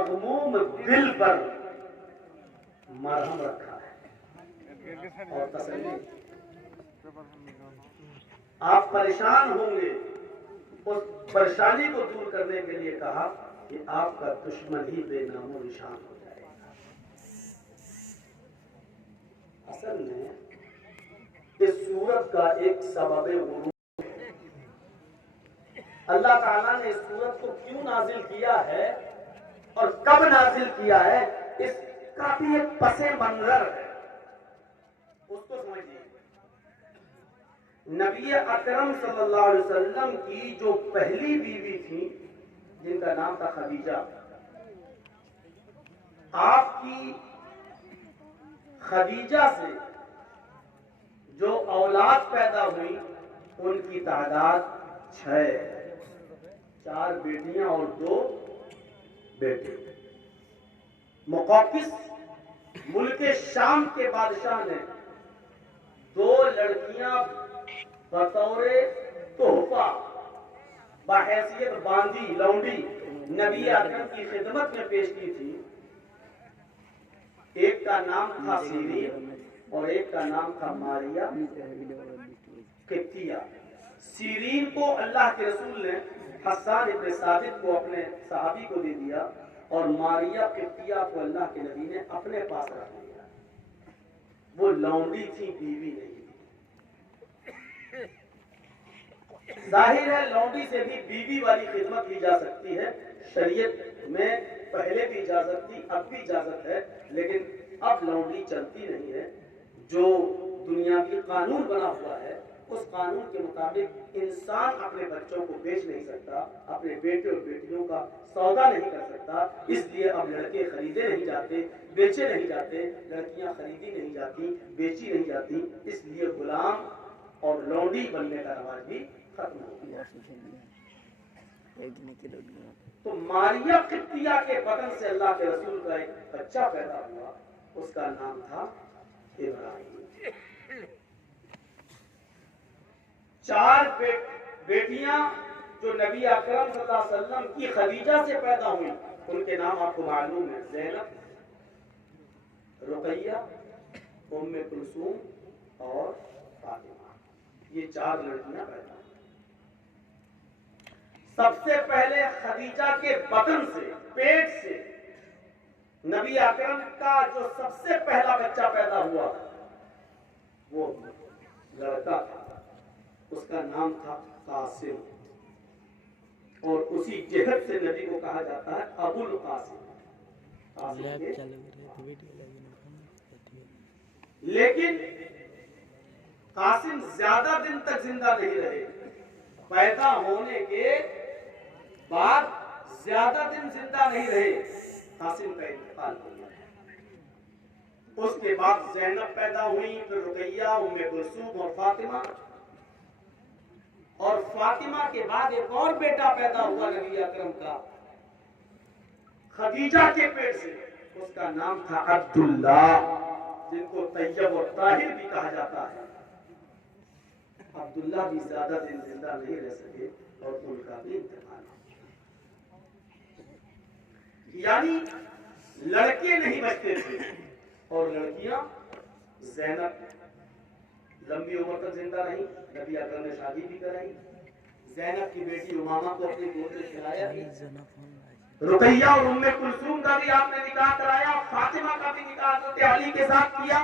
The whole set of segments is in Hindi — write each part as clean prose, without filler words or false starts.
मग़मूम दिल पर मरहम रखा है और तसल्ली। आप परेशान होंगे, उस परेशानी को दूर करने के लिए कहा कि आपका दुश्मन ही बेनामो निशान हो जाएगा। असल में इस सूरत का एक सबब वुरूद, अल्लाह ताला ने इस सूरत को क्यों नाजिल किया है और कब नाजिल किया है, इसका भी एक पसे मंजर है, उसको समझिए। नबी अकरम सल्लल्लाहु अलैहि वसल्लम की जो पहली बीवी थी, जिनका नाम था खदीजा, आपकी खदीजा से जो औलाद पैदा हुई उनकी तादाद 6, 4 बेटियां और 2 बेटे। मुक़ौक़िस मुल्क शाम के बादशाह ने 2 लड़कियां बतौरे तोहफा बहैसियत बांदी लौंडी नबी अकरम की खिदमत में पेश की थी। एक का नाम था सीरीन और एक का नाम था मारिया किप्तिया। सीरीन को अल्लाह के रसूल ने हस्सान इब्न साबित को अपने सहाबी को दे दिया और मारिया किप्तिया को अल्लाह के नबी ने अपने पास रख लिया। वो लौंडी थी, बीवी नहीं। जाहिर है लौंडी से भी बीवी वाली खिदमत की जा सकती है। शरीयत में पहले भी इजाजत थी, अब भी इजाजत है, लेकिन अब लौंडी चलती नहीं है। जो दुनिया की कानून बना हुआ है उस कानून के मुताबिक इंसान अपने बच्चों को बेच नहीं सकता, अपने बेटे और बेटियों का सौदा नहीं कर सकता। इसलिए अब लड़के खरीदे नहीं जाते, बेचे नहीं जाते, लड़कियां खरीदी नहीं जाती, बेची नहीं जाती। इसलिए गुलाम और लौंडी बनने का रवाज भी खत्म हो गया। तो मारिया किप्तिया के बदन से अल्लाह के रसूल का एक बच्चा पैदा हुआ, उसका नाम था इब्राहिम। 4 बेटियां जो नबी अकरम सल्लल्लाहु अलैहि वसल्लम की खदीजा से पैदा हुई, उनके नाम आपको मालूम है, ज़ैनब, रुकैया, उम्मे कुलसूम और फातिमा। ये 4 लड़कियां पैदा हुई। सबसे पहले खदीजा के बदन से, पेट से नबी अकरम का जो सबसे पहला बच्चा पैदा हुआ वो लड़का था, उसका नाम था कासिम और उसी जहत से नबी को कहा जाता है अबुल कासिम। लेकिन कासिम ज्यादा दिन तक जिंदा नहीं रहे। पैदा होने के बाद ज्यादा दिन जिंदा नहीं रहे, कासिम का इंतकाल हो गया। उसके बाद ज़ैनब पैदा हुई, फिर रुकैया, उम्मे कुलसूम और फातिमा। और फातिमा के बाद एक और बेटा पैदा हुआ नबी अकरम का, खदीजा के पेट से। उसका नाम था अब्दुल्ला, जिनको तैयब और ताहिर भी कहा जाता है। अब्दुल्ला भी ज्यादा दिन जिंदा नहीं रह सके और उनका भी इंतकाल हो गया। यानी लड़के नहीं बचते थे और लड़कियां। ज़ैनब लंबी उम्र तक जिंदा रही, नबी अकरम ने शादी भी कराई। ज़ैनब की बेटी उमामा को अपनी गोद में खिलाया। रुकैया और उम्मे कुलसूम का भी आपने निकाह कराया, फातिमा का भी निकाह हज़रत अली के साथ किया।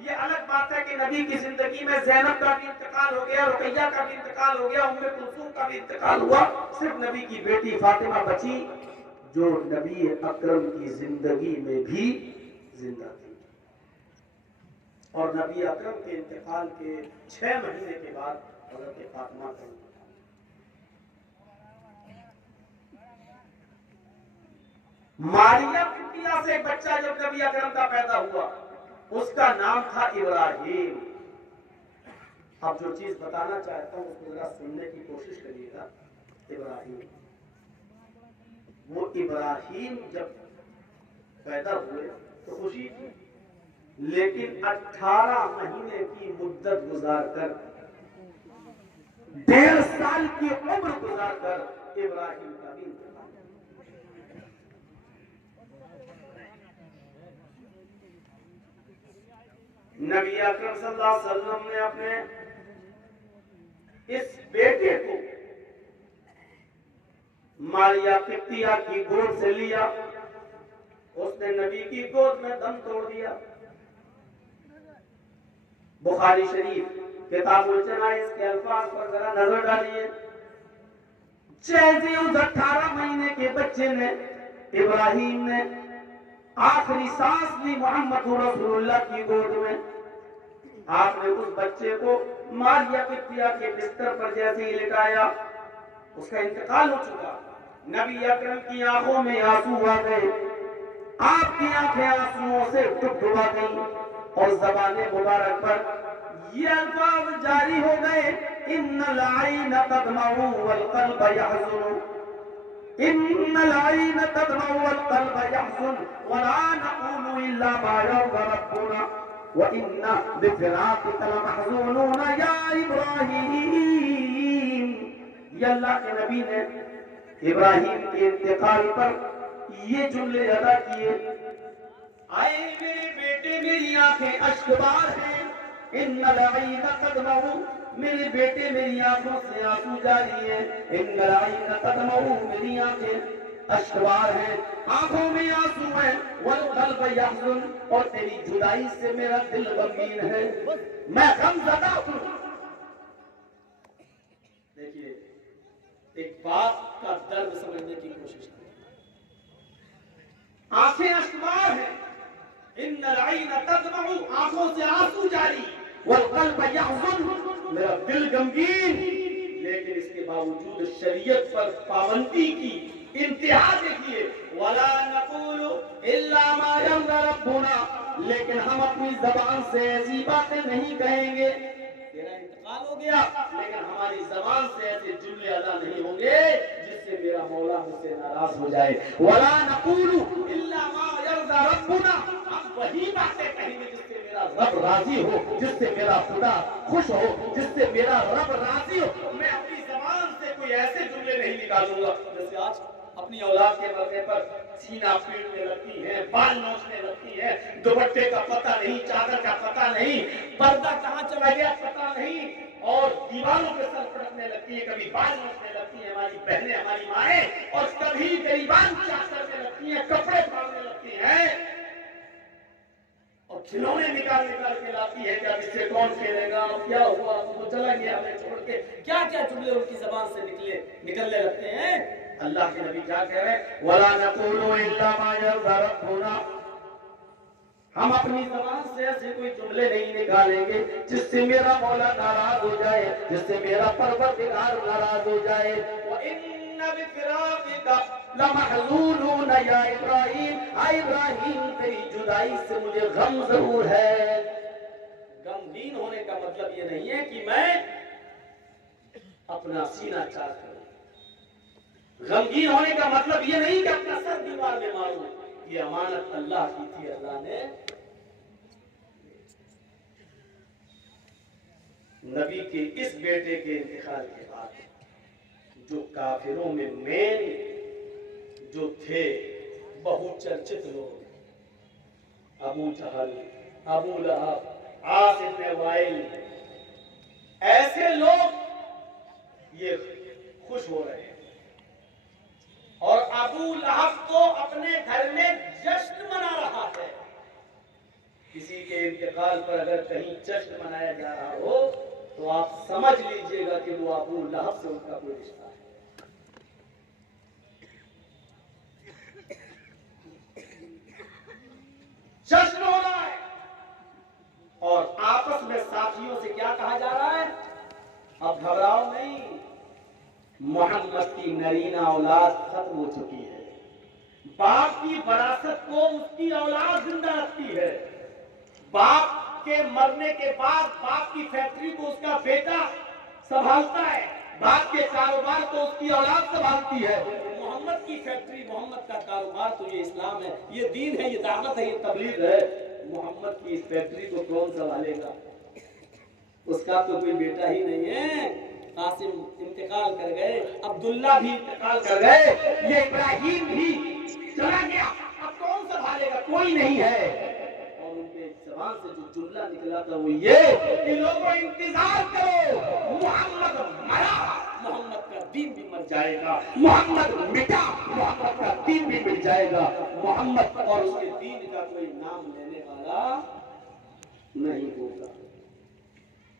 ये अलग बात है कि नबी की जिंदगी में ज़ैनब का भी इंतकाल हो गया, रुकैया का भी इंतकाल हो गया, उम्मे कुलसूम का भी इंतकाल हुआ। सिर्फ नबी की बेटी फातिमा बची, जो नबी अकरम की जिंदगी में भी जिंदा थी। और नबी अकरम के इंतकाल के 6 महीने के बाद हज़रत फातिमा का इंतकाल। मारिया किप्तिया से एक बच्चा जब नबी अकरम का पैदा हुआ, उसका नाम था इब्राहिम। अब जो चीज बताना चाहता हूं उसको जरा सुनने की कोशिश करिएगा। इब्राहिम, वो इब्राहिम जब पैदा हुए तो खुशी थी, लेकिन 18 महीने की मुद्दत गुजारकर, 1.5 साल की उम्र गुजारकर इब्राहिम का भी इंतकाल। नबी अकरम सल्लल्लाहु अलैहि वसल्लम ने अपने इस बेटे को मारिया किप्तिया की गोद से लिया, उसने नबी की गोद में दम तोड़ दिया। बुखारी शरीफ किताबुल जनाइज के अल्फाज पर जरा नजर डालिए। जैसे उस 18 महीने के बच्चे ने, इब्राहिम ने आखिरी सांस ली मोहम्मद रसूलुल्लाह की गोद में, आपने उस बच्चे को मारिया किप्तिया के बिस्तर पर जैसे ही लिटाया, उसका इंतकाल हो चुका। नबी अकरम की आंखों में आंसू आ गए, आपकी आंखें आंसुओं से डुबा गई और ज़बाने मुबारक पर ये अल्फाज जारी हो गए, इन्नल आइन तदमउ वल क़ल्ब यहज़ुन, इन्नल आइन तदमउ वल क़ल्ब यहज़ुन वला नक़ूलु इल्ला मा यरज़ा रब्बुना व इन्ना बिफ़िराक़िका लमहज़ूनून या इब्राहीम। ये अल्लाह के नबी ने इब्राहिम के इंतकाल पर ये जुमले अदा किए, आए मेरे बेटे मेरी आंखें अश्कबार हैं, इन्नल आइन तदमउ, मेरे बेटे मेरी आंखों से आंसू जारी है, इन्नल आइन तदमउ, मेरी आंखें अश्कबार हैं, आंखों में आंसू है, वल क़ल्ब यहज़ुन, और तेरी जुदाई से मेरा दिल गमगीन है, मैं गमज़दा हूं। देखिए एक बाप का दर्द समझने की कोशिश करें। आंखें अश्कबार हैं, इन्नल आइन तदमउ, आंखों से आंसू जारी, वल क़ल्ब यहज़ुन, मेरा दिल गमगीन, लेकिन इसके बावजूद शरीयत पर पाबंदी की इंतहा देखिए, वला नक़ूलु इल्ला मा यरज़ा रब्बुना, लेकिन हम अपनी जबान से ऐसी बातें नहीं कहेंगे। तेरा इंतकाल हो गया, लेकिन हमारी जबान से ऐसे जुमले अदा नहीं होंगे जिससे मेरा मौला मुझसे नाराज हो जाए। वला नक़ूलु इल्ला मा यरज़ा रब्बुना, हम वही बातें कहेंगे जिससे मेरा रब राजी हो, जिससे मेरा खुदा खुश हो, जिससे मेरा रब राजी हो। मैं अपनी जबान से कोई ऐसे जुमले नहीं निकालूंगा जैसे आज अपनी औलाद के मरने पर सीना पीटने लगती है, बाल नोचने लगती है, दुपट्टे का पता नहीं, चादर का पता नहीं, पर्दा कहाँ चला गया पता नहीं, और दीवारों पे सर पटकने लगती है, कभी बाल नोचने लगती है हमारी बहनें, हमारी माएं, और कभी गरीबान चाक करने लगती है, कपड़े फाड़ने लगती है और खिलौने निकाल निकाल के लाती है कि अब इससे कौन खेलेगा, अब क्या हुआ, वो चला गया हमें छोड़ के, क्या क्या जुमले उनकी जबान से निकलने लगते हैं। अल्लाह के नबी क्या कह रहे हैं, वला नक़ूलु इल्ला मा यरज़ा रब्बुना, हम अपनी जबान से ऐसे कोई जुमले नहीं निकालेंगे जिससे मेरा मौला नाराज हो जाए, जिससे मेरा परवरदिगार नाराज हो जाए। व इन्ना बिफ़िराक़िका लमहज़ूनून या इब्राहीम, इब्राहीम तेरी जुदाई से मुझे गम जरूर है। गमगीन होने का मतलब ये नहीं है कि मैं अपना सीना चाक करूं, गमगीन होने का मतलब ये नहीं कि अपना सर दीवार में मारूं, ये अमानत अल्लाह की थी, अल्लाह ने नबी के इस बेटे के इंतकाल के बाद जो काफिरों में मेन जो थे बहुचर्चित लोग, अबू जहल, अबू लहब, आस इब्न वाइल, ऐसे लोग ये खुश हो रहे हैं, और अबू लहब तो अपने घर में जश्न मना रहा है। किसी के इंतकाल पर अगर कहीं जश्न मनाया जा रहा हो तो आप समझ लीजिएगा कि वो अबू लहब से उनका कोई रिश्ता है। जश्न हो रहा है, और आपस में साथियों से क्या कहा जा रहा है, अब घबराओ नहीं, मोहम्मद की नरीना औलाद खत्म हो चुकी है, बाप की विरासत को उसकी औलाद जिंदा रखती है, बाप के मरने के बाद बाप की फैक्ट्री को उसका बेटा संभालता है, बाप के कारोबार को उसकी औलाद संभालती है। मोहम्मद की फैक्ट्री, मोहम्मद का कारोबार तो ये इस्लाम है, ये दीन है, ये दावत है, ये तबलीग है। मोहम्मद की इस फैक्ट्री को कौन संभालेगा, उसका तो कोई बेटा ही नहीं है। कासिम इंतकाल कर गए, अब्दुल्ला भी इंतकाल कर गए, ये इब्राहिम भी चला गया, अब कौन संभालेगा, कोई नहीं है। और उनके जबान से जो जुमला निकला मतलब वो ये कि लोगों इंतजार करो, मोहम्मद मरा, मोहम्मद का दीन भी मर जाएगा, मोहम्मद मिटा, मोहम्मद का दीन भी मिट जाएगा, मोहम्मद और उसके दीन का कोई नाम लेने वाला नहीं होगा।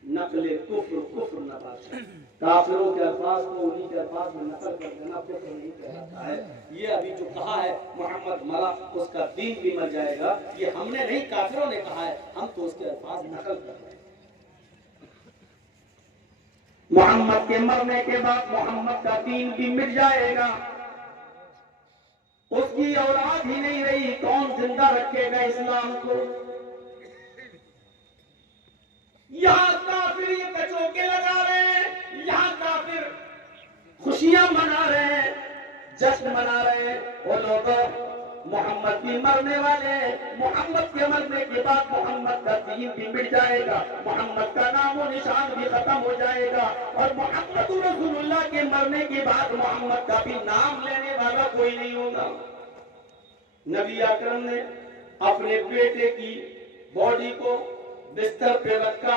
नकले कुफ्र कुफ्र न बादशाह, काफिरों के अल्फाज को उन्हीं के अल्फाज में नकल कर देना कुफ्र नहीं कहलाता है। ये अभी जो कहा है मोहम्मद मरा उसका दीन भी मर जाएगा, ये हमने नहीं काफिरों ने कहा है, हम तो उसके अल्फाज नकल कर रहे हैं। मोहम्मद के मरने के बाद मोहम्मद का दीन भी मिट जाएगा, उसकी औलाद ही नहीं रही, कौन जिंदा रखेगा इस्लाम को? यहाँ काफिर ये कचौके लगा रहे हैं, यहाँ काफिर खुशियां मना रहे हैं, जश्न मना रहे हैं। वो लोग मोहम्मद भी मरने वाले, मोहम्मद के मरने के बाद मोहम्मद का दीन भी मिट जाएगा, मोहम्मद का नामो निशान भी खत्म हो जाएगा, और मोहम्मद रसूलुल्लाह के मरने के बाद मोहम्मद का भी नाम लेने वाला कोई नहीं होगा। नबी अकरम ने अपने बेटे की बॉडी को बिस्तर पे रखा,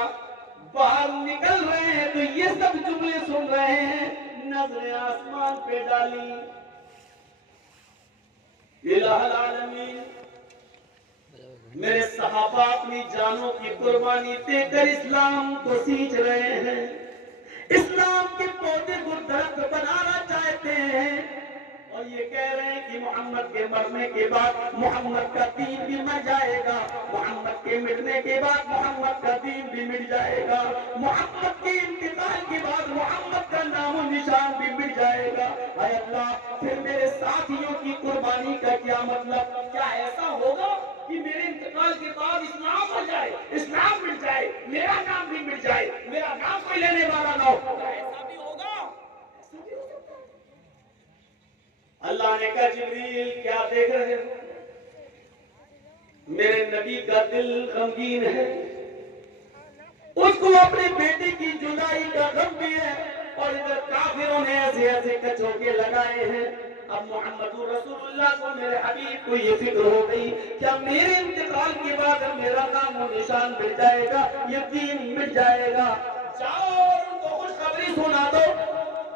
बाहर निकल रहे हैं तो ये सब जुमले सुन रहे हैं, नजरें आसमान पे डाली, इलाहुल आलमीन, मेरे सहाबा अपनी जानों की कुर्बानी देकर इस्लाम को सींच रहे हैं, इस्लाम के पौधे को दरख्त बनाना चाहते हैं, और ये कह रहे हैं कि मोहम्मद के मरने के बाद मोहम्मद का दीन भी मर जाएगा, मोहम्मद के मिटने के बाद मोहम्मद का दीन भी मिट जाएगा, मोहम्मद के इंतकाल के बाद मोहम्मद का नामो निशान भी मिट जाएगा। हाय अल्लाह, फिर मेरे साथियों की कुर्बानी का क्या मतलब? क्या ऐसा होगा कि मेरे इंतकाल के बाद इस्लाम मर जाए, इस्लाम मिट जाए, मेरा नाम भी मिट जाए, मेरा नाम कोई लेने वाला ना हो? ऐसा भी होगा? ऐसा भी हो सकता है? अल्लाह ने कहा जिब्रील क्या देख रहे हो? मेरे नबी का दिल गमगीन है, उसको अपने बेटे की जुदाई का गम भी है, और इधर काफिरों ने ऐसे ऐसे कचौके लगाए हैं। अब मोहम्मद रसूलुल्लाह को, मेरे हबीब को ये फिक्र हो गई, क्या मेरे इंतकाल के बाद मेरा नाम और निशान मिट जाएगा, यकीन मिट जाएगा, जाओ और उनको खुशखबरी सुना दो।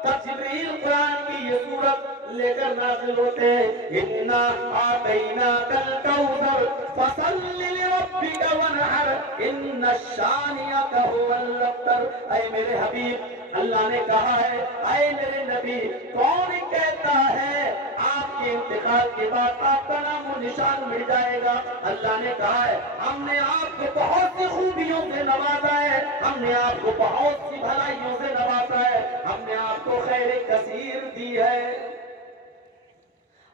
तब जिब्रील कुरान की ये सूरत लेकर नाज़िल होते हैं, इन्ना आतैना कल कौसर फसल्लि लिरब्बिका वनहर इन्ना शानियका हुवल अब्तर। ऐ मेरे हबीब, अल्लाह ने कहा है, ऐ मेरे नबी, कौन कहता है आपके इंतकाल के बाद आपका नाम और निशान मिट जाएगा? अल्लाह ने कहा है, हमने आपको बहुत सी खूबियों से नवाजा है, हमने आपको बहुत सी भलाइयों से नवाजा है, हमने आपको खैर कसीर दी है।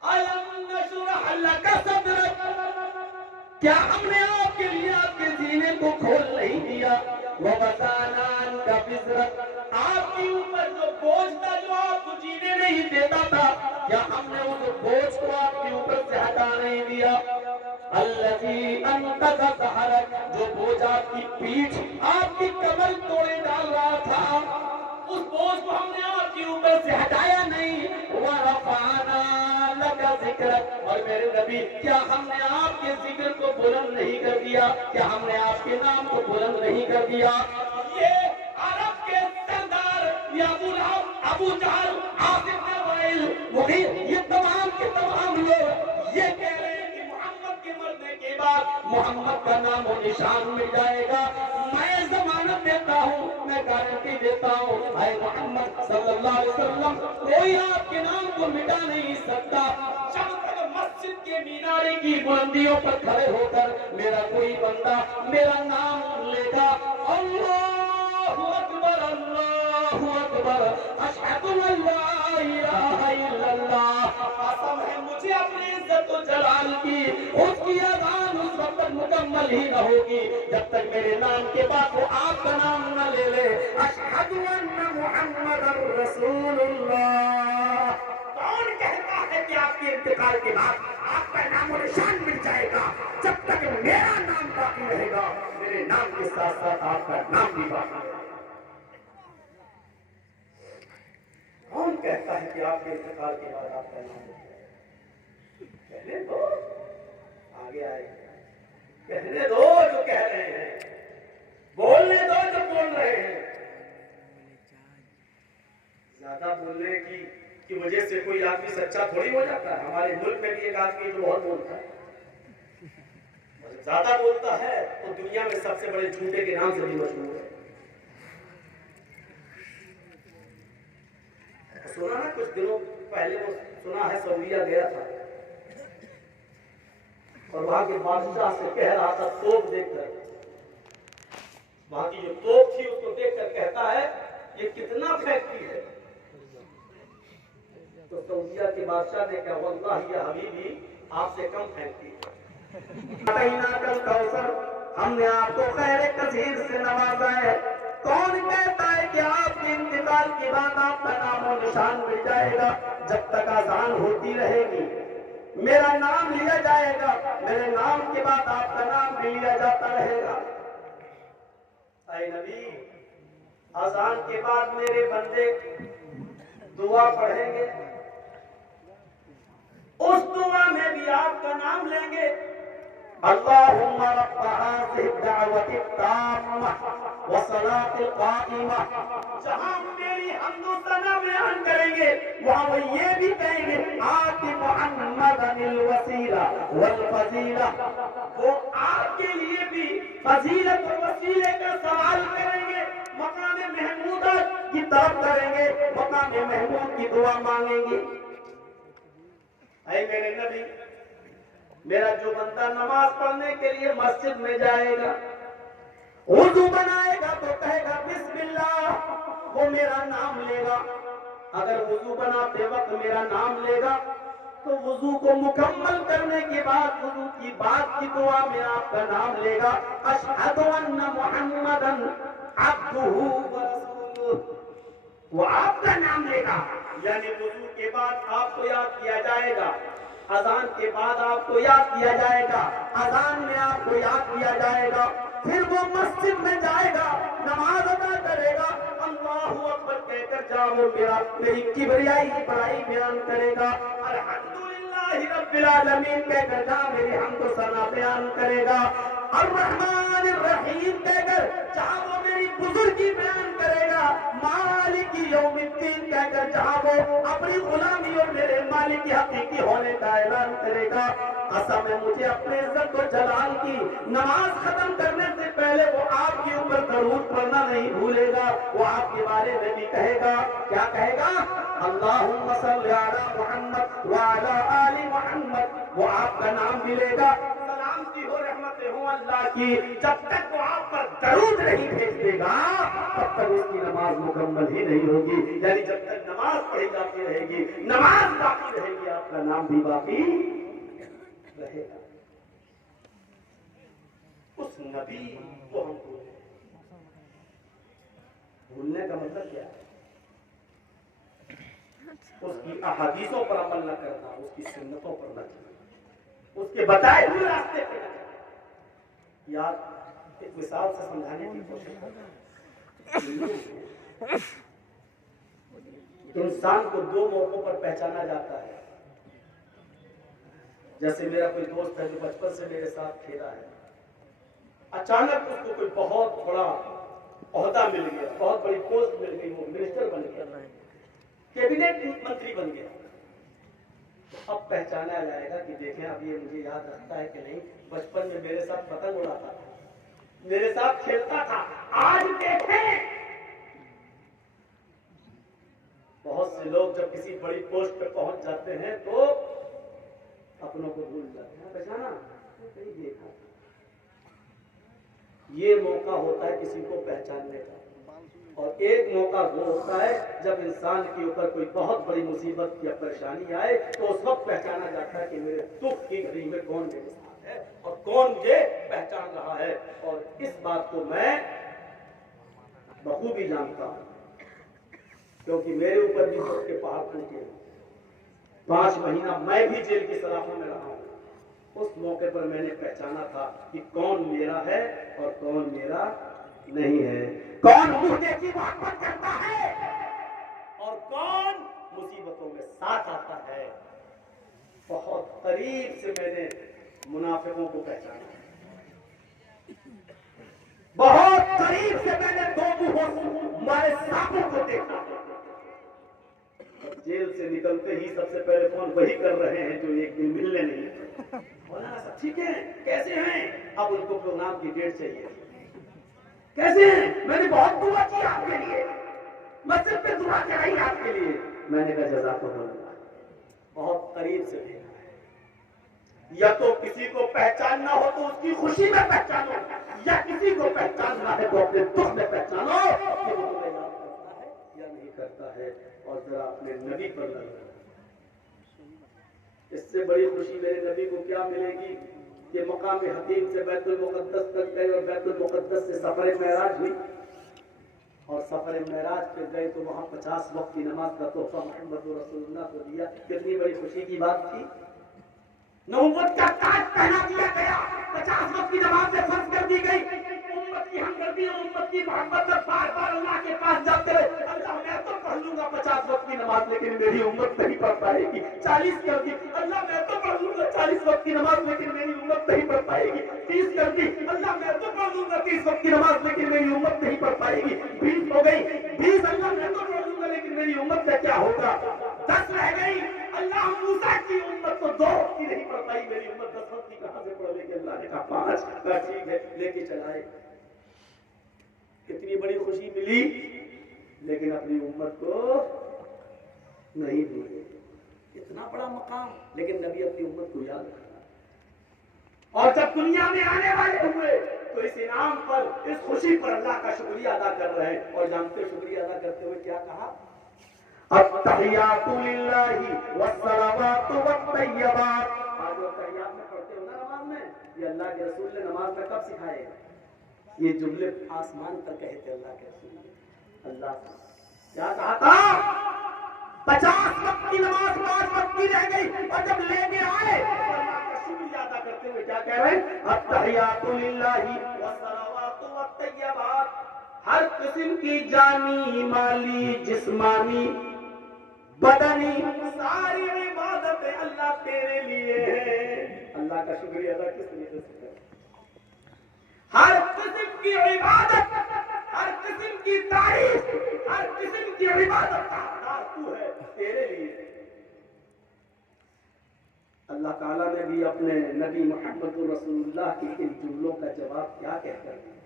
अलम नशरह लका सदरक, क्या हमने आपके लिए आपके सीने को खोल नहीं दिया? ववज़अना अन्का विज़रक, आपके ऊपर जो बोझ था, जो आपको जीने नहीं देता था, क्या हमने उस बोझ को आपके ऊपर से हटा नहीं दिया? अल्लज़ी अनक़ज़ ज़हरक, जो बोझ आपकी पीठ, आपकी कमर तोड़े डाल रहा था, उस बोझ को हमने आपके ऊपर से हटाया नहीं। वरफ़अना लका ज़िक्रक, और मेरे नबी, क्या हमने आपके जिक्र को बुलंद नहीं कर दिया? क्या हमने आपके नाम को बुलंद नहीं कर दिया? ये अरब के सरदार, ये अबू लहब, अबू जहल, आसिफ बिन वाइल, मुगीर, ये तमाम के तमाम लोग ये कह रहे हैं कि मोहम्मद के मरने के बाद मोहम्मद का नाम और निशान मिल जाएगा। मैं जमानत देता हूँ, मैं गारंटी देता हूँ, भाई मोहम्मद सल्लल्लाहु अलैहि वसल्लम, कोई आपके नाम को मिटा नहीं सकता। जब तक मस्जिद के मीनारे की बुलंदियों पर खड़े होकर मेरा कोई बंदा मेरा नाम लेगा, अल्लाहु अकबर, अल्लाहु अकबर, अशहदु अल्ला इलाहा इल्लल्लाह, कसम है मुझे अपनी इज्जत और जलाल की, उसकी अज़ान उस वक्त मुकम्मल ही न होगी जब तक मेरे नाम के बाद वो आपका नाम न ले ले। अशहदु अन्ना मुहम्मदर रसूलुल्लाह। कौन कहता है कि आपके इंतकाल के बाद आपका नाम और निशान मिट जाएगा? जब तक मेरा नाम बाकी रहेगा, मेरे नाम के साथ साथ आपका नाम भी बाकी रहेगा। कौन कहता है कि आपके इंतकाल के बाद आपका नाम मिट जाएगा? कहने दो, आगे आए, कहने दो जो कह रहे हैं। उसकी वजह से कोई आदमी सच्चा थोड़ी हो जाता है। हमारे मुल्क में भी एक आदमी जो बहुत बोलता है, ज्यादा बोलता है, तो दुनिया में सबसे बड़े झूठे के नाम से भी मशहूर है। सुना है कुछ दिनों पहले, वो सुना है सऊदीया गया था और वहां के बादशाह से कह रहा था तोप देखकर, वहां की जो तोप थी उसको देखकर कहता है ये कितना फेंकती है। तो सऊदीया के बादशाह ने कहा वल्लाही या हबीबी आपसे कम फेंकती है। हमने आपको खैर कसीर से नवाजा है। कौन कहता है कि आपके इंतकाल के बाद आपका नाम और निशान मिल जाएगा? जब तक आजान होती रहेगी मेरा नाम लिया जाएगा, मेरे नाम के बाद आपका नाम भी लिया जाता रहेगा। ऐ नबी, आजान के बाद मेरे बंदे दुआ पढ़ेंगे, उस दुआ में भी आपका नाम लेंगे। अल्लाहुम्मा रब्ब हाज़िहि दावति ताम्मा व सलातिल क़ाइमा। जहां मेरी हम्दो सना बयान करेंगे वहां वो ये भी कहेंगे आति मुहम्मदनिल वसीला वल फजीला। वो आपके लिए भी फजीलत और वसीले का सवाल करेंगे, मकाम महमूदा की तरफ करेंगे, मकाम महमूद की दुआ मांगेंगे। ऐ मेरे नबी, मेरा जो बंदा नमाज पढ़ने के लिए मस्जिद में जाएगा, वुजू बनाएगा तो कहेगा बिस्मिल्लाह, वो मेरा नाम लेगा। अगर वुजू बनाते वक्त मेरा नाम लेगा तो वुजू को मुकम्मल करने के बाद वुजू की बाद की दुआ में आपका नाम लेगा। अशहदु अन्ना मुहम्मदन अब्दुहु व रसूलुहु, वो आपका नाम लेगा। यानी वुजू के बाद आपको याद किया जाएगा, अजान के बाद आपको याद किया जाएगा, अजान में आपको याद किया जाएगा। फिर वो मस्जिद में जाएगा, नमाज अदा करेगा, अल्लाहू अकबर कहकर जाओ मेरी किबरियाई बड़ाई बयान करेगा, अल्हम्दुलिल्लाहि रब्बिल आलमीन कहकर जा मेरी हमदो सना बयान करेगा, अर्रहमानिर रहीम कहकर जहां वो मेरी बुजुर्गी बयान करेगा, मालिकी यौमिद्दीन कहकर जहां वो अपनी गुलामी और मेरे मालिक की हकीकी होने का ऐलान करेगा। कसम है मुझे अपने इज्जत और जलाल की, नमाज खत्म करने से पहले वो आपके ऊपर दरूद पढ़ना नहीं भूलेगा। वो आपके बारे में भी कहेगा, क्या कहेगा? अल्लाहुम्मा सल्ली अला मुहम्मद व अला आलि मुहम्मद। वो आपका नाम मिलेगा, सलामती हो रहमत हो अल्लाह की। जब तक वो आप पर दरूद नहीं भेज देगा तब तक उसकी नमाज मुकम्मल ही नहीं होगी। यानी जब तक नमाज पढ़ी जाती रहेगी, नमाज बाकी रहेगी, आपका नाम भी बाकी रहेगा। उस नबी को हम भूलने का मतलब क्या है? उसकी अहादीसों पर अमल न करना, उसकी सुन्नतों पर न चलना, उसके बताए हुए रास्ते पर न चलना। याद एक मिसाल से समझाने की कोशिश करना। इंसान को दो मौकों पर पहचाना जाता है। जैसे मेरा कोई दोस्त है जो बचपन से मेरे साथ खेला है, अचानक उसको कोई बहुत बड़ा ओहदा मिल गया, बहुत बड़ी पोस्ट मिल गई, वो मिनिस्टर बन गया, कैबिनेट मंत्री बन गया। तो अब पहचाना जाएगा कि देखें अब ये मुझे याद रखता है कि नहीं, बचपन में मेरे साथ पतंग उड़ाता था, मेरे साथ खेलता था। आज देखें बहुत से लोग जब किसी बड़ी पोस्ट पर पहुंच जाते हैं तो अपनों को भूल जाते हैं, पहचाना नहीं देखा। ये मौका होता है किसी को पहचानने का, और एक मौका वो होता है जब इंसान के ऊपर कोई बहुत बड़ी मुसीबत या परेशानी आए तो उस वक्त पहचाना जाता है कि मेरे दुख की घड़ी में कौन मेरे साथ है और कौन मुझे पहचान रहा है। और इस बात को मैं बखूबी जानता हूं, क्योंकि मेरे ऊपर भी दुख के पहाड़ टूटे। 5 महीना मैं भी जेल की सलाखों में रहा हूं। उस मौके पर मैंने पहचाना था कि कौन मेरा है और कौन मेरा नहीं है, कौन मुंह देखी मोहब्बत करता है और कौन मुसीबतों में साथ आता है। बहुत करीब से मैंने मुनाफिकों को पहचाना, बहुत करीब से मैंने दो मुंहों मारे सांपों को देखा। जेल से निकलते ही सबसे पहले फोन वही कर रहे हैं जो एक दिन मिलने नहीं है। मौलाना साहब ठीक है, कैसे हैं? अब उनको प्रोग्राम की डेट चाहिए। कैसे हैं? मैंने बहुत दुआ की आपके लिए, मस्जिद पे दुआ कराई आपके लिए। मैंने कहा जज़ाकल्लाह, बहुत करीब से देखा है। या तो किसी को पहचानना हो तो उसकी खुशी में पहचानो, या किसी को पहचानना है तो अपने दुख में पहचानो कि वो तुम्हें याद करता है या नहीं करता है। और जरा अपने नबी पर लगा, इससे बड़ी खुशी मेरे नबी को क्या मिलेगी कि मकाम हकीम से बैतुल मुक़द्दस तक गए और बैतुल मुक़द्दस से सफर मेराज हुई। और सफर मेराज पे गए तो वहां 50 वक्त की नमाज का तोहफा मोहम्मद रसूलुल्लाह को दिया। कितनी बड़ी खुशी की बात थी। नबुव्वत का ताज पहना दिया गया, 50 वक्त की नमाज से फर्ज कर दी गई। उम्मत की हमदर्दी और उम्मत की मोहब्बत में बार-बार अल्लाह के पास जाते रहे, अल्लाह मैं तो पढ़ लूंगा 50 वक्त की नमाज, लेकिन मेरी उम्मत नहीं पढ़ पाएगी। 40 कर दी, अल्लाह मैं तो पढ़ लूंगा 40 वक्त की नमाज, लेकिन मेरी उम्मत नहीं पढ़ पाएगी। 30 कर दी, अल्लाह मैं तो पढ़ लूंगा 30 वक्त की नमाज, लेकिन मेरी उम्मत नहीं पढ़ पाएगी। 20 हो गई, 20 अल्लाह मैं तो पढ़ लूंगा, लेकिन मेरी उम्मत का क्या होगा? 10 रह गई, अल्लाह मूसा की उम्मत तो 2 की नहीं पढ़ पाई, मेरी उम्मत 10 वक्त की कहां से पढ़ लेगी? अल्लाह ने कहा 5, ठीक है लेके चलाए। कितनी बड़ी खुशी मिली, लेकिन अपनी उम्मत को नहीं भूले। इतना बड़ा मकाम, लेकिन नबी अपनी उम्मत को याद रखा। और जब दुनिया में आने वाले हुए तो इस इनाम पर, इस खुशी पर अल्लाह का शुक्रिया अदा कर रहे हैं। और जानते शुक्रिया अदा करते हुए क्या कहा? अत्तहियातु लिल्लाहि वस्सलावातु वत्तय्यबात। आज जो तहियात में पढ़ते हो ना नमाज में, ये अल्लाह के रसूल ने नमाज में कब सिखाए? ये जुमले आसमान पर कहे थे अल्लाह के रसूल ने। अल्लाह क्या कहा था? 50 वक्त की नमाज 5 वक्त की रह गई, और जब लेके आए तो अल्लाह का शुक्रिया अदा करते हुए क्या कह रहे हैं? अत्तहियातु लिल्लाहि वस्सलावातु वत्तय्यबात। हर किस्म की जानी माली जिस्मानी बदनी सारी इबादतें अल्लाह तेरे लिए है। अल्लाह का शुक्रिया अदा किस तरीके से करें? हर किस्म की इबादत, हर किस्म की तारीफ, हर किस्म की इबादत का हकदार तू है, तेरे लिए। अल्लाह ताला ने भी अपने नबी मोहम्मद रसूलुल्लाह के इन जुमलों का जवाब क्या कहकर दिया।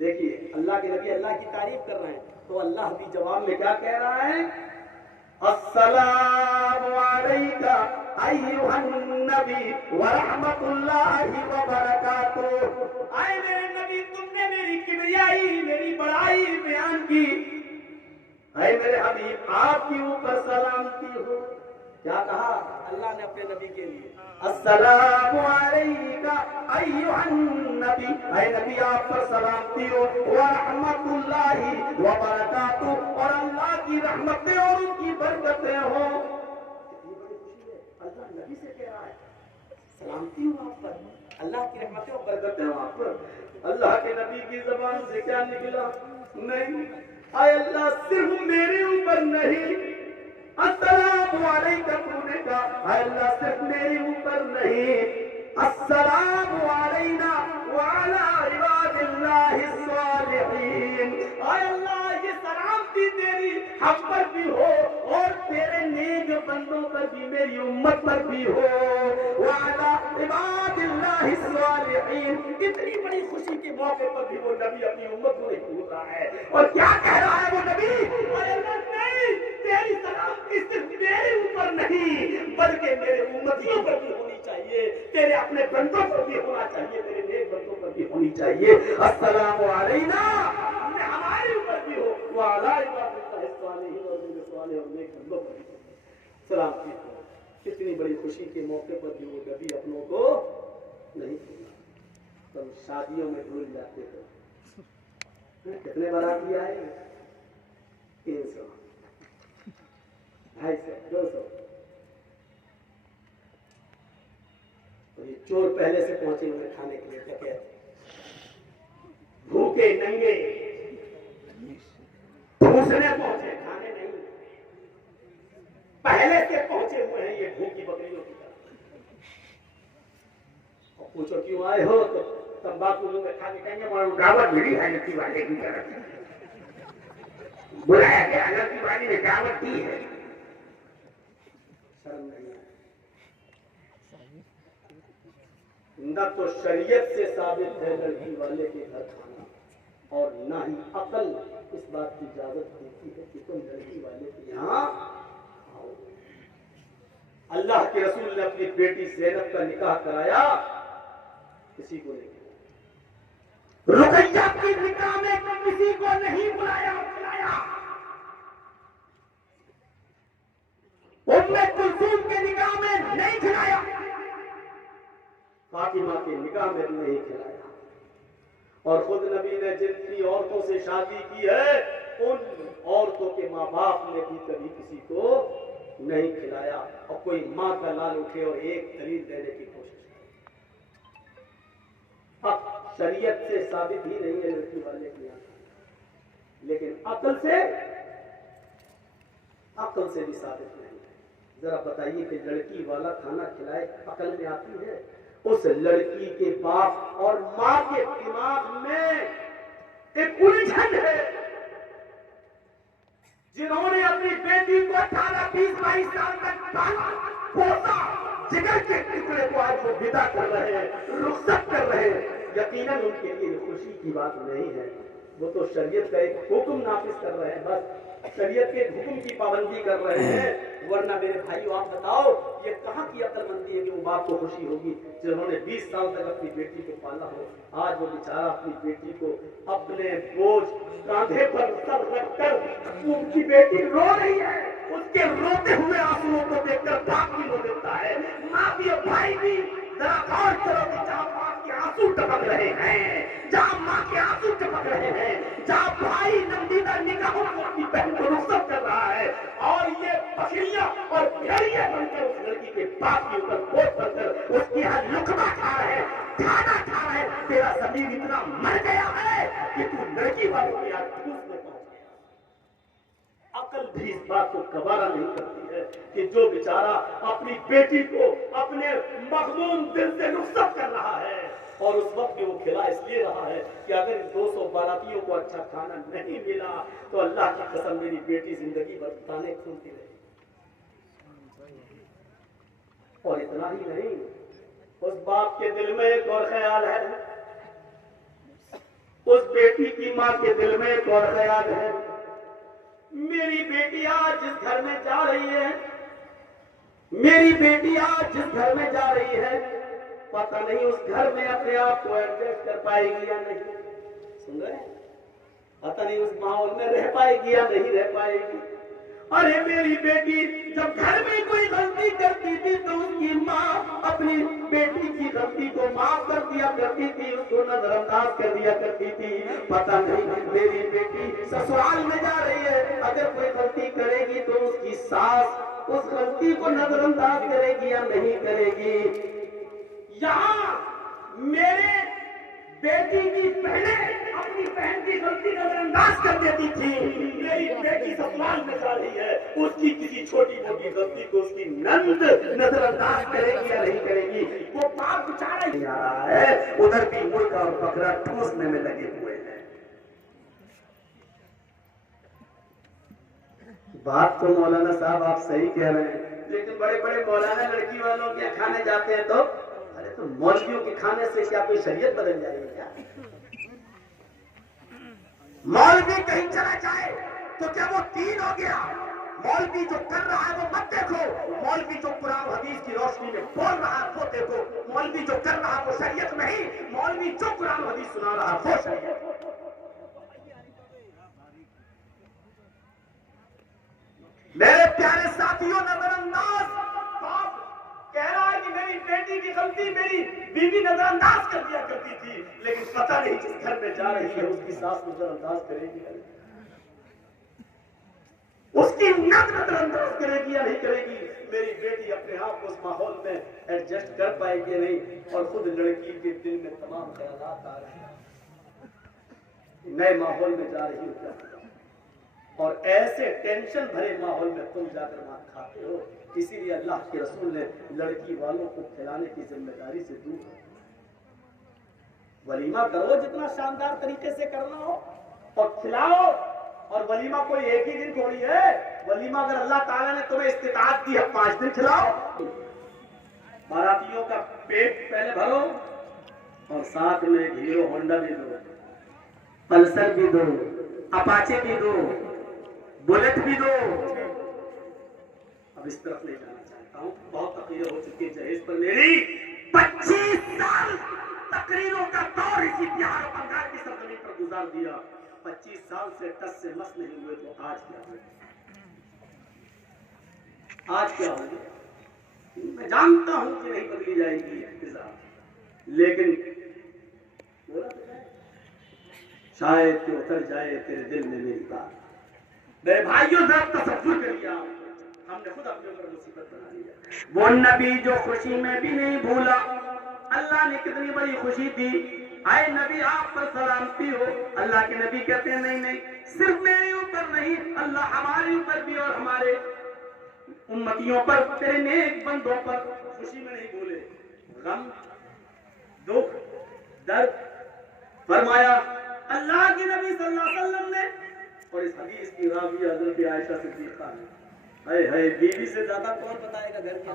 देखिए अल्लाह के नबी अल्लाह की तारीफ कर रहे हैं, तो अल्लाह भी जवाब में क्या कह रहा है? अस्सलामु अलैका अय्युहन नबी व रहमतुल्लाहि व बरकातुहू। आए मेरे नबी, तुमने मेरी किबरियाई, मेरी बड़ाई बयान की। आए मेरे हबीब, आपके ऊपर सलामती हो। क्या कहा अल्लाह ने अपने नबी के लिए? अस्सलामु अलैका अय्युहन नबी, ऐ नबी आप पर सलामती हो, व रहमतुल्लाहि व बरकातुहू, और अल्लाह की रहमतें और उनकी बरकतें हो। कितनी बड़ी खुशी है, अल्लाह नबी से कह रहा है सलामती हो आप पर, अल्लाह की रहमतें और बरकतें हो आप पर। अल्लाह के नबी की ज़बान से क्या निकला? नहीं, आए अल्लाह सिर्फ मेरे ऊपर नहीं, अस्सलामु अलैका तूने कहा, अल्लाह सिर्फ मेरे ऊपर नहीं, अस्सलामु अलैना व अला इबादिल्लाहि स्वालिहीन। अल्लाह ये सलामती तेरी हम पर भी हो और तेरे नेक बंदों पर भी, मेरी उम्मत पर भी हो। व अला इबादिल्लाहि स्वालिहीन। इतनी बड़ी खुशी के मौके पर भी वो नबी अपनी उम्मत को नहीं भूल रहा है। और क्या कह रहा है वो नबी? अल्लाह नहीं, तेरी सलामती सिर्फ मेरे ऊपर नहीं बल्कि मेरे उम्मतियों पर भी होनी चाहिए, तेरे अपने बंदों पर भी होना चाहिए, तेरे नेक बंदों पर भी होनी चाहिए। अस्सलामु अलैना, हमारे ऊपर भी हो, व अला इबादिल्लाहि स्वालिहीन, और मेरे साले और नेक बंदों पर भी सलामती हो। कितनी बड़ी खुशी के मौके पर भी वो नबी अपनों को नहीं भूला। तुम शादियों में भूल जाते हो। कितने बाराती आए? 300, 250, 200। और ये चोर पहले से पहुंचे हुए खाने के लिए, डकैत, भूखे नंगे ठूसने पहुंचे, खाने नहीं, पहले से पहुंचे हुए हैं ये भूखी बकरियों की तरह। और पूछो क्यों आए हो? तो तंबाकू मुंह में खा के कहेंगे दावत मिली है लड़की वाले की तरफ, बुलाया गया लड़की वाली ने दावत दी है। न तो शरीयत से साबित है लड़की वाले के घर खाना, और न ही अकल इस बात की इजाजत देती है कि तुम लड़की वाले के यहाँ आओ। अल्लाह के रसूल ने अपनी बेटी ज़ैनब का निकाह कराया, किसी को नहीं, रुकैया की निकाह में किसी को नहीं बुलाया खिलाया, उम्मे कुलसूम के निकाह में नहीं खिलाया, फातिमा के निकाह में भी नहीं खिलाया। और खुद नबी ने जितनी औरतों से शादी की है उन औरतों के माँ बाप ने भी कभी किसी को नहीं खिलाया। और कोई माँ का लाल उठे और एक दलील देने की कोशिश करे, अब शरीयत से साबित ही नहीं है लड़की वाले की यहाँ, लेकिन अकल से भी साबित नहीं है। जरा बताइए कि लड़की वाला खाना खिलाए अकल में आती है? उस लड़की के बाप और मां के दिमाग में एक उलझन है। जिन्होंने अपनी बेटी को 18, 20, 22 साल तक पाला पोसा, जिगर के टुकड़े को आज वो विदा कर रहे हैं, रुखसत कर रहे हैं, यकीनन उनके लिए खुशी की बात नहीं है। वो तो शरीयत का एक हुक्म नाफिज कर रहे हैं, बस शरीयत के हुक्म की पाबंदी कर रहे हैं। वरना मेरे भाइयों आप बताओ ये कहाँ की अक्लमंदी है कि वो बाप को खुशी होगी जिन्होंने 20 साल तक अपनी बेटी को पाला हो। आज वो बेचारा अपनी बेटी को अपने बोझ कांधे पर सर रखकर उनकी बेटी रो रही है, उसके रोते हुए आंसुओं को देखकर बाप भी रो देता है, माँ भी और भाई भी। जरा गौर करो कि जहाँ बाप के आंसू टपक रहे हैं, जहाँ माँ के आंसू टपक रहे हैं, जहाँ भाई नंदीदार निगाहों को अपनी बहन को रुखसत कर रहा है, और ये बकरियां और भेड़िए बनकर उस लड़की के बाप के ऊपर बोझ बनकर उसकी हर लुकमा खा रहे हैं, खाना खा रहे हैं। तेरा जमीन इतना मर गया है कि तू लड़की वालों की आज ठूस में पहुंच गया। अकल भी इस बात को गवारा नहीं करती है कि जो बेचारा अपनी बेटी को अपने मखमूम दिल से रुखसत कर रहा है, और उस वक्त भी वो खिला इसलिए रहा है कि अगर 200 बारातियों को अच्छा खाना नहीं मिला तो अल्लाह की कसम मेरी बेटी जिंदगी भर ताने सुनती रहेगी। और इतना ही नहीं, उस बाप के दिल में एक और ख्याल है, उस बेटी की माँ के दिल में एक और ख्याल है, मेरी बेटी आज जिस घर में जा रही है, मेरी बेटी आज जिस घर में जा रही है, पता नहीं उस घर में अपने आप को एडजस्ट कर पाएगी या नहीं। सुन रहे हैं? पता नहीं उस माहौल में रह पाएगी या नहीं रह पाएगी। अरे मेरी बेटी जब घर में कोई गलती करती थी तो उसकी माँ अपनी बेटी की गलती को माफ कर दिया करती थी, उसको नजरअंदाज कर दिया करती थी। पता नहीं मेरी बेटी ससुराल में जा रही है, अगर कोई गलती करेगी तो उसकी सास उस गलती को नजरअंदाज करेगी या नहीं करेगी। यहाँ मेरे बेटी की बहनें अपनी बहन की गलती नजरअंदाज कर देती थी, मेरी बेटी ससुराल में जा रही है, उसकी किसी छोटी मोटी गलती को उसकी नंद नजरअंदाज करेगी या नहीं करेगी। वो बाप बेचारा नहीं आ रहा है, उधर भी मुर्गा और बकरा ठूसने में लगे हुए हैं। बात तो मौलाना साहब आप सही कह रहे हैं, लेकिन बड़े बड़े मौलाना लड़की वालों के खाने जाते हैं तो अरे तो मौलवियों के खाने से क्या कोई शरीयत बदल जाएगी क्या? मौलवी कहीं चला जाए तो क्या वो दीन हो गया? मौलवी जो कर रहा है वो मत देखो, मौलवी जो कुरान हदीस की रोशनी में बोल रहा है वो देखो, मौलवी जो कर रहा है वो शरीयत नहीं, मौलवी जो कुरान हदीस सुना रहा है वो शरीयत। मेरे प्यारे साथियों, नजरअंदाज कह रहा है कि मेरी बेटी की गलती मेरी बीवी नजरअंदाज कर दिया करती थी, लेकिन पता नहीं जिस घर में जा रही है उसकी सास नजरअंदाज करेगी, उसकी नजरअंदाज करेगी या नहीं करेगी। मेरी बेटी अपने आप को उस माहौल में एडजस्ट कर पाएगी या नहीं, और खुद लड़की के दिल में तमाम ख्यालात आ रहे हैं, नए माहौल में जा रही हो और ऐसे टेंशन भरे माहौल में तुम जाकर मार खाते हो। इसीलिए अल्लाह के रसूल ने लड़की वालों को खिलाने की जिम्मेदारी से दूर है। वलीमा करो जितना शानदार तरीके से करना हो और खिलाओ, और वलीमा कोई एक ही दिन थोड़ी है। वलीमा अगर अल्लाह ताला ने तुम्हें इस्तिताअत दी है 5 दिन खिलाओ। बारातियों का पेट पहले भरो और साथ में एक हीरो होंडा भी दो, पल्सर भी दो, अपाचे भी दो, बुलेट भी दो। अब इस तरफ ले जाना चाहता हूँ। बहुत तकरीरें हो चुकी है जहेज पर मेरी। 25 साल तकरीरों का दौर इसी बिहार और बंगाल की सरजमीन पर गुजार दिया। 25 साल से टस से मस नहीं हुए तो आज क्या हुए? आज क्या होगा? मैं जानता हूं कि नहीं बदली जाएगी फिजा, लेकिन बोला तो जाए, शायद कि उतर जाए तेरे दिल में मेरी बात। मेरे भाइयों जरा तसव्वुर करिए, हमने खुद अपने ऊपर मुसीबत बना लिया। वो नबी जो खुशी में भी नहीं भूला, अल्लाह ने कितनी बड़ी खुशी दी। आए नबी आप पर सलामती हो। अल्लाह के नबी कहते हैं नहीं नहीं, सिर्फ मेरे ऊपर नहीं, अल्लाह हमारे ऊपर भी और हमारे उम्मतियों पर, तेरे नेक बंदों पर खुशी में नहीं बोले, गम, दुख, दर्द फरमाया अल्लाह के नबी सल्लल्लाहु अलैहि वसल्लम ने। और इस हदीस की रावी हजरत आयशा सिद्दीक़ा ने, हाय हाय, बीवी से ज्यादा कौन बताएगा घर का?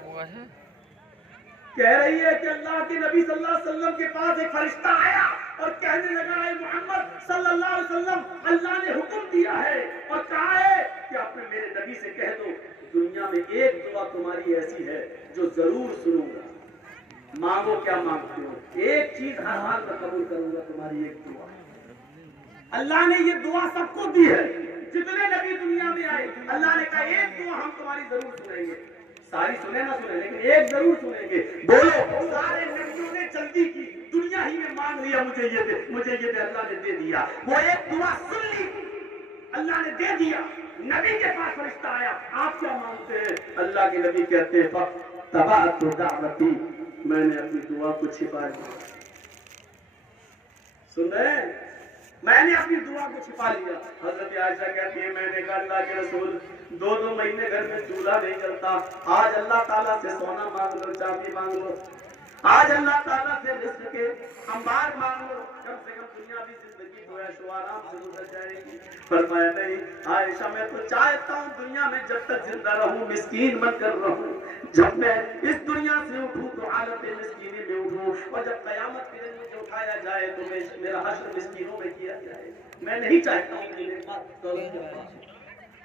कह रही है कि अल्लाह के नबी सल्लल्लाहु अलैहि वसल्लम के पास एक फरिश्ता आया और कहने लगा, है मोहम्मद सल्लल्लाहु अलैहि वसल्लम, अल्लाह ने हुक्म दिया है और कहा है कि आपने मेरे नबी से कह दो, दुनिया में एक दुआ तुम्हारी ऐसी है जो जरूर सुनूंगा, मांगो क्या मांगते हो, एक चीज हर हाल में कबूल करूंगा, तुम्हारी एक दुआ। अल्लाह ने ये दुआ सबको दी है, जितने नबी दुनिया में आए, अल्लाह ने कहा एक दुआ हम तुम्हारी जरूर सुनेंगे। सारी सुने ना सुने, लेकिन एक जरूर सुनेंगे। बोलो, सारे नबियों ने जल्दी की, दुनिया ही में मांग लिया, मुझे ये दे, मुझे ये दे, अल्लाह ने दे दिया। वो एक दुआ सुन ली, अल्लाह ने दे दिया। नबी के पास फरिश्ता आया, आप क्या मांगते हैं? अल्लाह के नबी कहते हैं तबाअतु दावती, मैंने अपनी दुआ को छिपा लिया। सुन रहे हैं? मैंने अपनी दुआ को छिपा लिया। हजरत आयशा कहती है, मैंने कहा अल्लाह के रसूल, 2-2 महीने घर में चूल्हा नहीं जलता, आज अल्लाह ताला से सोना मांग लो, चांदी मांग लो, आज अल्लाह ताला से रिस्क के अंबार मांग लो, कम से कम दुनियावी जिंदगी जो है सो आराम से गुजर जाएगी। फरमाया नहीं आयशा, मैं तो चाहता हूँ दुनिया में जब तक जिंदा रहूं मिस्कीन बनकर रहूं, जब मैं इस दुनिया से उठूं तो हालत मिस्कीनी में उठूं, और जब कयामत के दिन मुझे उठाया जाए तो मेरा हश्र मिस्कीनों में किया जाए। मैं नहीं चाहता हूँ कि मेरे पास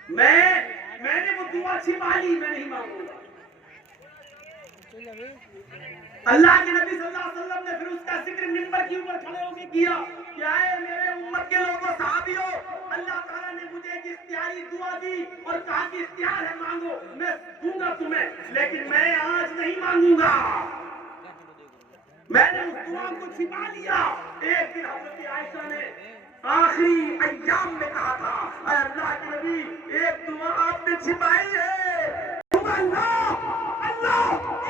मैंने वो दुआ छिपा ली, मैं नहीं मांगूंगा। अल्लाह के नबी सल्लल्लाहु अलैहि वसल्लम ने फिर उसका जिक्र मिंबर के ऊपर खड़े होकर किया। क्या है मेरे उम्मत के लोगों, सहाबियों, अल्लाह ताला ने मुझे एक इख्तियारी दुआ दी और कहा कि इख्तियार है, मांगो, मैं दूंगा तुम्हें, लेकिन मैं आज नहीं मांगूंगा। मैंने उस दुआ को छिपा लिया। एक दिन हज़रत आयशा ने आखिरी अय्याम में कहा था, अल्लाह के नबी, एक दुआ आपने छिपाई है, अल्लाह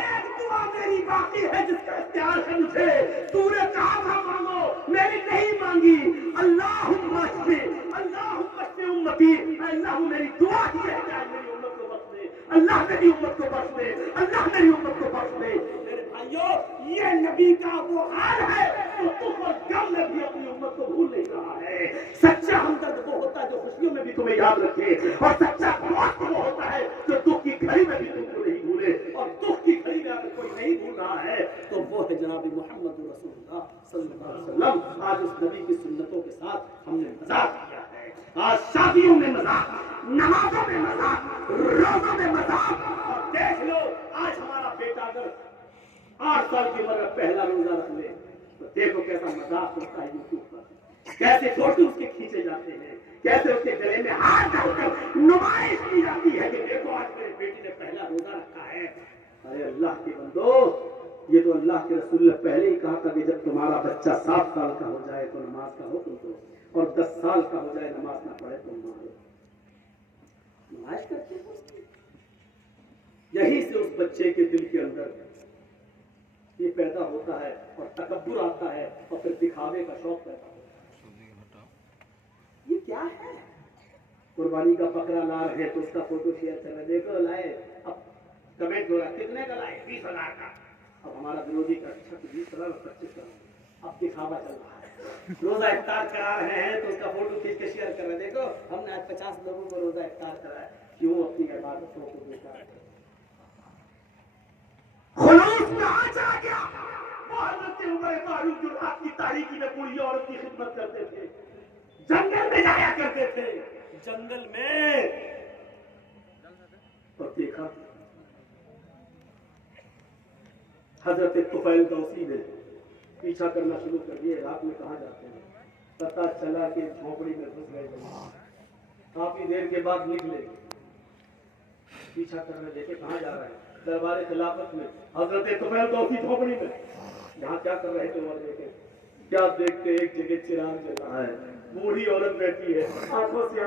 एक दुआ मेरी बाकी है जिसका इख्तियार है मुझे, तूने कहा था मांगो, मैंने नहीं मांगी। अल्लाहुम्मा शफी उम्मती, अल्लाह मेरी दुआ ही है, मेरी उम्मत को बख्श दे, अल्लाह मेरी उम्मत को बख्श दे, अल्लाह मेरी उम्मत को बख्श दे। मेरे भाइयों, ये नबी का वो हाल है तो तुम और गम में भी अपनी उम्मत को भूल नहीं रहा है। सच्चा हमदर्द वो होता है जो खुशियों में भी तुम्हें याद रखे, और सच्चा दोस्त वो होता है जो दुख की घड़ी में भी तुमको नहीं भूले, और दुख की घड़ी में अगर कोई नहीं भूल रहा है तो वो है जनाब मोहम्मद रसूलुल्लाह सल्लल्लाहु अलैहि वसल्लम। आज उस नबी की सुन्नतों के साथ हमने मजाक किया है, आज शादियों में मजाक, नमाजों में मजाक, रोजों में मजाक। और देख लो, आज हमारा बेटा अगर 8 साल की उम्र में पहला रोजा रख ले तो देखो कैसा मजाक होता है यूट्यूब पर, कैसे फोटो उसके खींचे जाते हैं, कैसे उसके गले में हाथ डालकर नुमाइश की जाती है कि देखो आज मेरे बेटी ने पहला रोजा रखा है। अरे अल्लाह के बंदो, ये तो अल्लाह के रसूल ने पहले ही कहा था कि जब तुम्हारा बच्चा 7 साल का हो जाए तो नमाज का हुक्म दो, और 10 साल का हो जाए नमाज ना पढ़े तो मारो। नमाज करते हो, यही से उस बच्चे के दिल के अंदर ये पैदा होता है और तकब्बुर आता है और फिर दिखावे का शौक पैदा होता है। ये क्या है? कुर्बानी का बकरा ला रहे तो उसका फोटो शेयर कर रहे, देखो लाए, अब कमेंट हो रहा है कितने का लाए, 20,000 का। अब हमारा विरोधी का 20,000 और 25,000, अब दिखावा चल रहा है। रोजा इफ्तार करा रहे हैं तो उसका फोटो खींच के शेयर कर रहे, देखो हमने आज 50 लोगों को रोजा इफ्तार कराया। क्यों अपनी इबादतों को बेकार? खुलूस कहाँ जा गया? अपने उम्र फारूक जो रात की तारीकी में बूढ़ी औरत की खिदमत करते थे, जंगल में जाया करते थे, जंगल में, और देखा हजरत तुफैल दौसी ने पीछा करना शुरू कर दिए। रात में कहाँ जाते हैं? पता चला कि झोपड़ी में घुस गए। काफी देर के बाद निकले, पीछा करने देखे कहाँ जा रहे हैं? दरबार खिलाफत में हजरत तुफैल दौसी झोपड़ी में। यहाँ क्या कर रहे थे? वो देखे, क्या देखते एक जगह चिराग जल रहा है, बूढ़ी औरत बैठी है, आंखों से